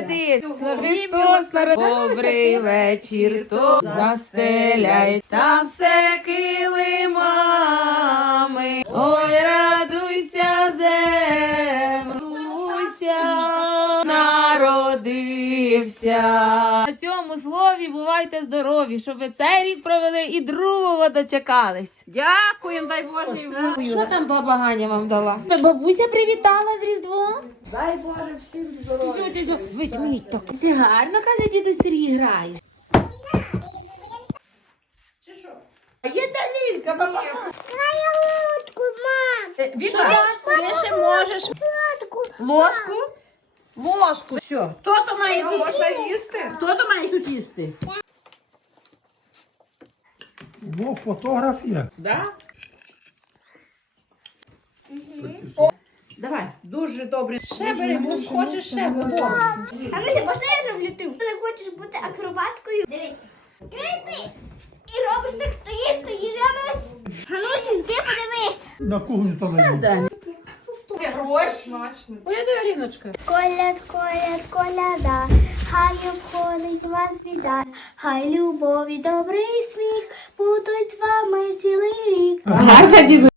народився, Христос народився. Добрий вечір, то застеляй там все килимами. Ой, радуйся, землюся, народився. На цьому слові бувайте здорові, щоб ви цей рік провели і другого дочекались. Дякуємо, дай Боже. Що там баба Ганя вам дала? Бабуся привітала з Різдвом. Дай Боже всім здоров'я. Так. Ти гарно, каже дідусь Сергій, граєш. А є Далілька, баба. Що так? Ти ще можеш. Ложку? Ложку. Все. Хто то має тут можна їсти? Хто то має тут їсти? Во, фотографія. Да? Давай, дуже добре. Ще бери, хочеш ще. Ануся, можна я зроблю трюк? Ти хочеш бути акробаткою? Дивись. Крити! І робиш так, стоїш, стоїш, Анусь. Анусю, йди подивись. На кухню там Гроші. Поїду, Аліночка. Коляд, коляд, коляда, хай обходить вас біда, хай любові, добрий сміх будуть з вами цілий рік. Гарна діду.